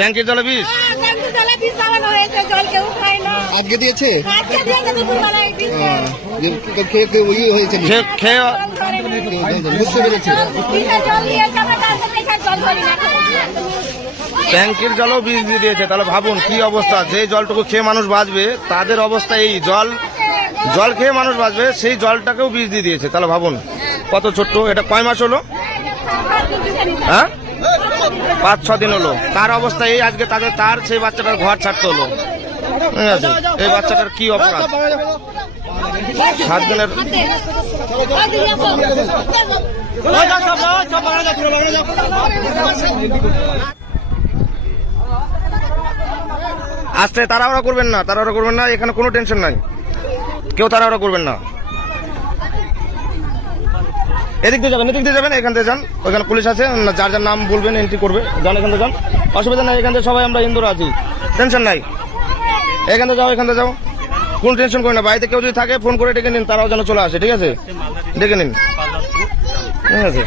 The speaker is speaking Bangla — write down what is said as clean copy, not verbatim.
ট্যাঙ্কির জলে বিষ আজকে দিয়েছে খেয়ে বুঝতে পেরেছে। ট্যাঙ্কির জলও বিষ দিয়ে দিয়েছে। তাহলে ভাবুন কি অবস্থা, যে জলটুকু খেয়ে মানুষ বাঁচবে তাদের অবস্থা এই। জল খেয়ে মানুষ বাঁচবে, সেই জলটাকেও বিষ দিয়ে দিয়েছে। তাহলে ভাবুন কত ছোট্ট। এটা কয় মাস হলো? হ্যাঁ, 5-6 দিন হলো। তার অবস্থা এই। আজকে তার সেই বাচ্চাটার ঘর ছাড়তে হলো। ঠিক আছে, এই বাচ্চাটার কি অপরাধ? 7 দিনের। আস্তে, তাড়াহুড়া করবেন না, তাড়াহুড়া করবেন না। এখানে কোনো টেনশন নাই, কেউ তাড়াহুড়া করবেন না। এদিক দিয়ে যাবেন, এদিক দিয়ে যাবেন, এখান থেকে যান। ওইখানে পুলিশ আছে, যার যার নাম বলবেন এন্ট্রি করবে। যান, এখান থেকে যান, অসুবিধা নাই। এখান থেকে সবাই আমরা হিন্দুরা আছি, টেনশন নাই। এখান থেকে যাও, এখান থেকে যাও, কোনো টেনশন করেন না। বাড়িতে কেউ যদি থাকে ফোন করে ডেকে নিন, তারাও যেন চলে আসে। ঠিক আছে, ডেকে নিন। ঠিক আছে।